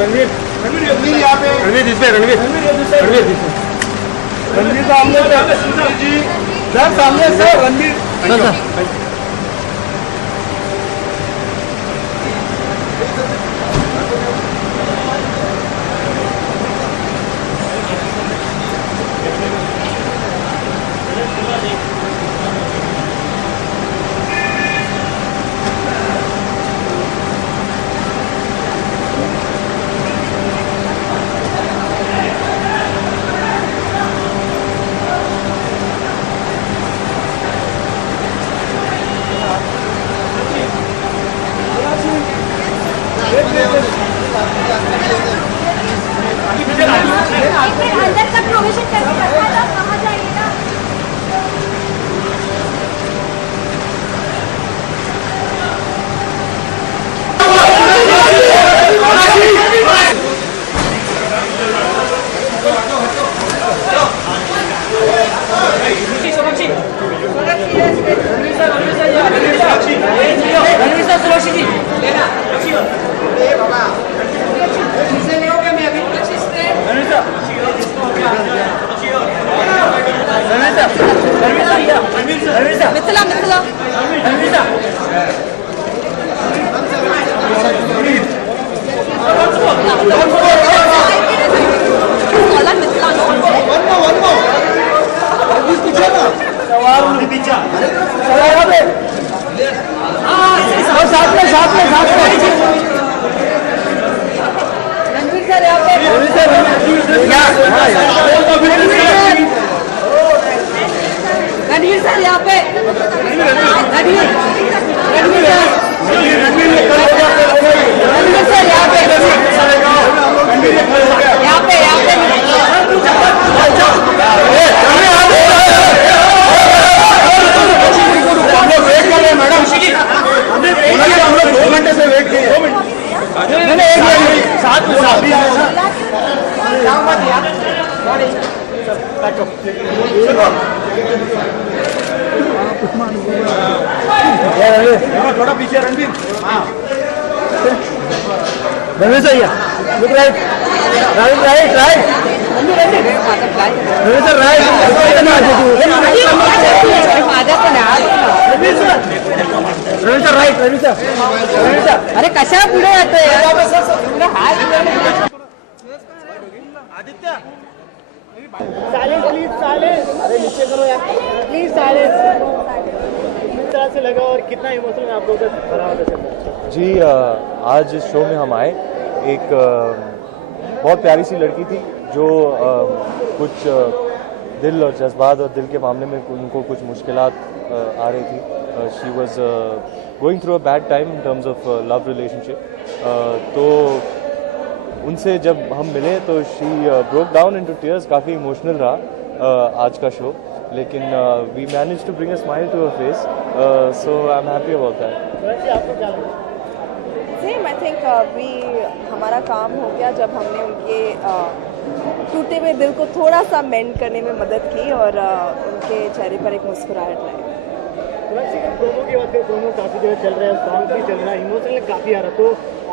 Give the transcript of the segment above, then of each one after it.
रणवीर रणवीर यहाँ पे रणवीर इस पे रणवीर रणवीर रणवीर सामने जी सर सामने सर रणवीर अंदर तक प्रवेश कैसे करना है कहाँ जाइएगा मिथिला मिथिला रणवीर सर यहाँ पे रणवीर सर यहाँ पे रणवीर सर यहाँ पे हम लोग 2 घंटे से वेट किए साथ में थोड़ा पीछे रणवीर रणवीर सही है look right right right Ranveer sir right Ranveer sir right Ranveer sir अरे कशा पुढे येतोय आदित्य साइलेंस प्लीज साइलेंस अरे नीचे करो यार प्लीज साइलेंस किस तरह से लगा और कितना इमोशनल आप लोगों का भरा होगा जी आज इस शो में हम आए एक बहुत प्यारी सी लड़की थी जो कुछ दिल और जज्बात और दिल के मामले में उनको कुछ मुश्किलात आ रही थी she was going through a bad time in terms of love relationship तो उनसे जब हम मिले तो she broke down into tears काफ़ी इमोशनल रहा आज का शो लेकिन we manage to bring a smile to her face so I am happy about that same I think हमारा काम हो गया जब हमने उनके टूटे हुए दिल को थोड़ा सा मेंड करने में मदद की और उनके चेहरे पर एक मुस्कुराहट लाई। प्रोमो की बात करें प्रोमो काफ़ी जगह चल रहा है सॉन्ग भी चल रहा है इमोशनल काफ़ी आ रहा है तो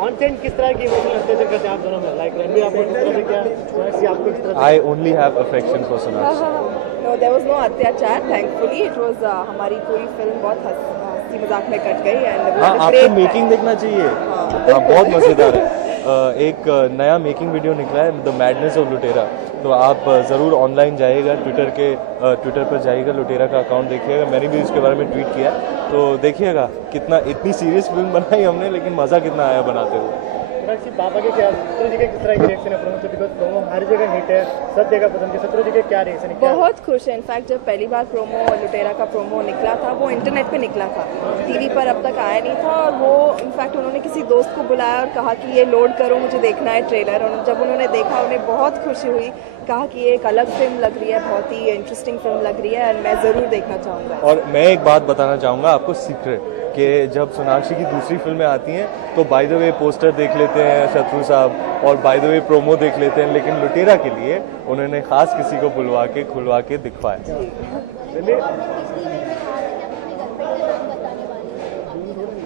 ऑन सेट किस तरह की इमोशनल अटैच करते हैं आप दोनों में लाइक रणवीर आपको किस तरह से क्या सोनाक्षी आपको किस तरह I only have affection for Sonakshi no there was no अत्याचार थैंकफुली इट वाज हमारी पूरी फिल्म बहुत हंसी मजाक में कट गई एंड हाँ आपको मेकिंग देखना चाहिए हाँ बहुत मज़ेदार है एक नया मेकिंग वीडियो निकला है द मैडनेस ऑफ लुटेरा तो आप ज़रूर ऑनलाइन जाइएगा ट्विटर पर जाइएगा लुटेरा का अकाउंट देखिएगा मैंने भी उसके बारे में ट्वीट किया तो देखिएगा कितना इतनी सीरियस फिल्म बनाई हमने लेकिन मज़ा कितना आया बनाते हुए सोनाक्षी पापा के क्या सत्रह जी के किस तरह की रिएक्शन है प्रोमो से बिकॉज प्रोमो हर जगह हिट है सब जगह पसंद है सत्रह जी के क्या रिएक्शन है बहुत खुश है इनफैक्ट जब पहली बार प्रोमो लुटेरा का प्रोमो निकला था वो इंटरनेट पे निकला था टीवी पर अब तक आया नहीं था और वो इनफैक्ट उन्होंने किसी दोस्त को बुलाया और कहा कि ये लोड करो मुझे देखना है ट्रेलर और जब उन्होंने देखा उन्हें बहुत खुशी हुई कहा कि ये एक अलग फिल्म लग रही है बहुत ही इंटरेस्टिंग फिल्म लग रही है और मैं ज़रूर देखना चाहूँगा और मैं एक बात बताना चाहूँगा आपको सीक्रेट कि जब सोनाक्षी की दूसरी फिल्में आती हैं तो बाय द वे पोस्टर देख लेते हैं शत्रु साहब और बाय द वे प्रोमो देख लेते हैं लेकिन लुटेरा के लिए उन्होंने खास किसी को बुलवा के खुलवा के दिखवाया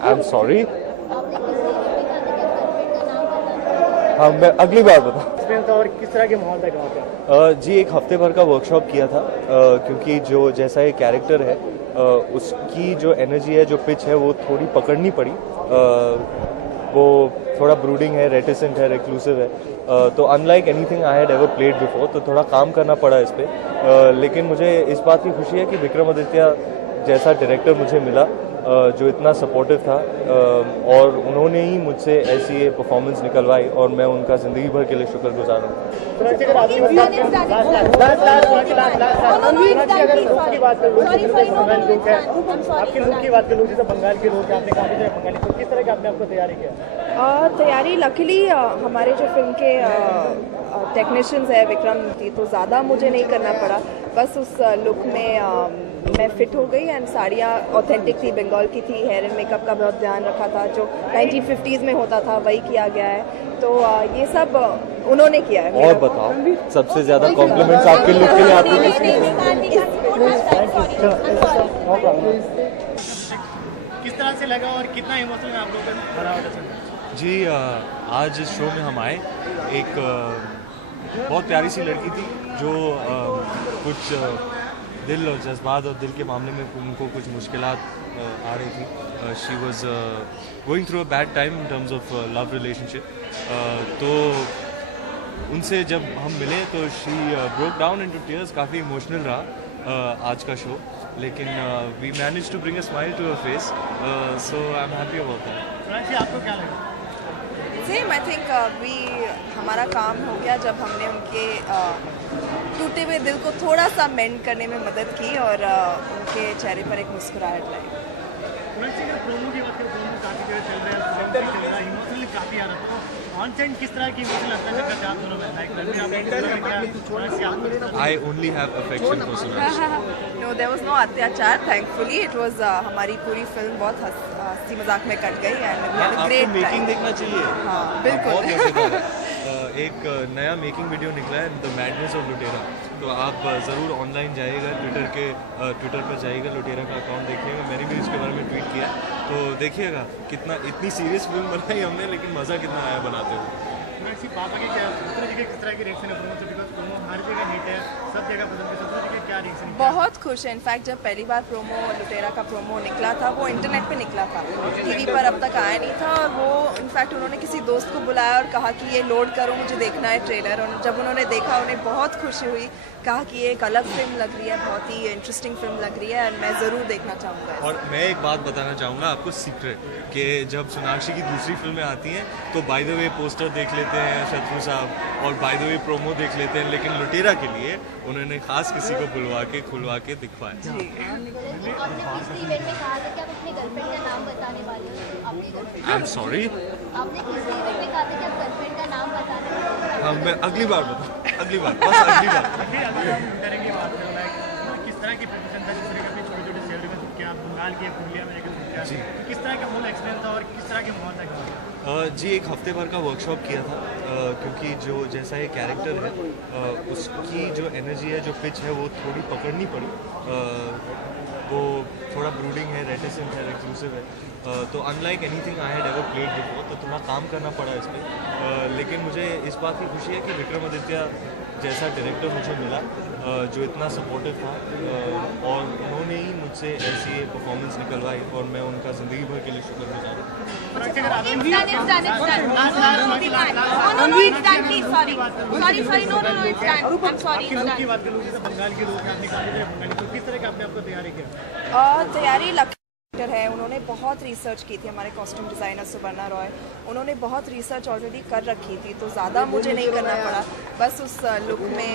आई एम सॉरी हाँ, मैं अगली बार बताऊँ। एक्सपीरियंस था और किस तरह के माहौल था वहाँ का? जी, एक हफ्ते भर का वर्कशॉप किया था, क्योंकि जो जैसा ये कैरेक्टर है उसकी जो एनर्जी है, जो पिच है, वो थोड़ी पकड़नी पड़ी। वो थोड़ा ब्रूडिंग है, रेटिसेंट है, रिक्लूसिव है, तो unlike anything I had ever played before, तो थोड़ा काम करना पड़ा इस पर। लेकिन मुझे इस बात की खुशी है कि विक्रमादित्य जैसा डायरेक्टर मुझे मिला जो इतना सपोर्टिव था, और उन्होंने ही मुझसे ऐसी ये परफॉर्मेंस निकलवाई, और मैं उनका ज़िंदगी भर के लिए शुक्रगुजार हूँ। आपके लुक की बात कर लूँ, जैसे बंगाल के लोग आपने कहा बंगाली, तो किस तरह की आपने आपको तैयारी किया? तैयारी लकीली हमारे जो फिल्म के टेक्नीशियंस है विक्रम की, तो ज़्यादा मुझे नहीं करना पड़ा, बस उस लुक में मैं फिट हो गई। एंड साड़ियाँ ऑथेंटिक थी, बंगाल की थी, हेयर एंड मेकअप का बहुत ध्यान रखा था, जो 1950s में होता था वही किया गया है, तो ये सब उन्होंने किया है। और बताओ, सबसे ज़्यादा कॉम्प्लीमेंट्स आपके लुक के लिए आते हैं? किस तरह से लगा और कितना इमोशनल आप लोगों को भरा हुआ था? जी, आज इस शो में हम आए, एक बहुत प्यारी सी लड़की थी जो कुछ दिल और जज्बात और दिल के मामले में उनको कुछ मुश्किलात आ रही थी। She was going through a bad time in terms of love relationship. तो उनसे जब हम मिले तो she broke down into tears. काफ़ी इमोशनल रहा आज का शो, लेकिन we manage to bring a smile to her face, so I am happy about that. आपको क्या लगा? सेम, आई थिंक हमारा काम हो गया जब हमने उनके टूटे हुए दिल को थोड़ा सा मेंड करने में मदद की और उनके चेहरे पर एक मुस्कुराहट लाई। प्रोमो की बात करें, प्रोमो काफ़ी देर चल रहा है, चल रहा है, इमोशनल काफ़ी आ रहा था, तो ऑन सेट किस तरह की इमोशनल अंतर करते हैं आप दोनों में? I only have affection for Sonakshi. No, there was no अत्याचार, thankfully. It was हमारी पूरी फिल्म बहुत हंसी मजाक में कट गई and we had a great time. Making देखना चाहिए। हाँ, बिल्कुल। बहुत मजेदार है। एक नया मेकिंग वीडियो निकला है, द मैडनेस ऑफ लुटेरा, तो आप ज़रूर ऑनलाइन जाइएगा, ट्विटर पर जाइएगा, लुटेरा का अकाउंट देखिएगा। मैंने भी इसके बारे में ट्वीट किया, तो देखिएगा इतनी सीरियस फिल्म बनाई हमने, लेकिन मज़ा कितना आया बनाते हुए। पापा की क्या किस तरह की रिएक्शन है प्रोमो से? बिकॉज प्रोमो हर जगह हिट है, सब जगह पसंद है, सब जगह क्या रिएक्शन? बहुत खुश है। इनफैक्ट जब पहली बार प्रोमो लुटेरा का प्रोमो निकला था, वो इंटरनेट पे निकला था, टीवी पर अब तक आया नहीं था, और वो इनफैक्ट उन्होंने किसी दोस्त को बुलाया और कहा कि ये लोड करो, मुझे देखना है ट्रेलर, और जब उन्होंने देखा उन्हें बहुत खुशी हुई, कहा कि ये एक अलग फिल्म लग रही है, बहुत ही इंटरेस्टिंग फिल्म लग रही है, और मैं ज़रूर देखना चाहूँगा। और मैं एक बात बताना चाहूँगा आपको सीक्रेट, कि जब सोनाक्षी की दूसरी फिल्में आती हैं तो बाय द वे पोस्टर देख लेते हैं शत्रु साहब, और बाय द वे प्रोमो देख लेते हैं, लेकिन लुटेरा के लिए उन्होंने खास किसी को बुलवा के खुलवा के दिखवाया। आई एम सॉरी, हाँ, मैं अगली बार बताऊँ, अगली बार, बस अगली बार। किस तरह की प्रिपरेशन था, जिस तरह के छोटे छोटे सैलरी में क्या बंगाल के पुरलिया में जी, किस तरह का फुल एक्सपीरियंस था और किस तरह के माहौल था? जी, एक हफ्ते भर का वर्कशॉप किया था, क्योंकि जो जैसा ये कैरेक्टर है उसकी जो एनर्जी है, जो पिच है, वो थोड़ी पकड़नी पड़ी। वो थोड़ा ब्रूडिंग है, रेटिसेंट है, रिक्लूसिव है, तो unlike anything I had ever played before, तो थोड़ा काम करना पड़ा इस पर। लेकिन मुझे इस बात की खुशी है कि विक्रमादित्य जैसा डायरेक्टर मुझे मिला जो इतना सपोर्टिव था, और उन्होंने ही मुझसे ऐसी ये परफॉर्मेंस निकलवाई, और मैं उनका ज़िंदगी भर के लिए शुक्रगुजार हूँ। तैयारी है, उन्होंने बहुत रिसर्च की थी, हमारे कॉस्ट्यूम डिज़ाइनर सुवर्णा रॉय, उन्होंने बहुत रिसर्च ऑलरेडी कर रखी थी, तो ज़्यादा मुझे नहीं करना पड़ा, बस उस लुक में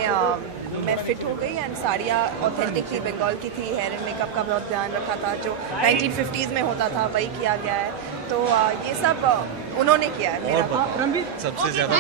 मैं फिट हो गई। एंड साड़ियाँ ऑथेंटिक थी, बंगाल की थी, हेयर एंड मेकअप का बहुत ध्यान रखा था, जो 1950s में होता था वही किया गया है, तो ये सब उन्होंने किया है। सबसे ज़्यादा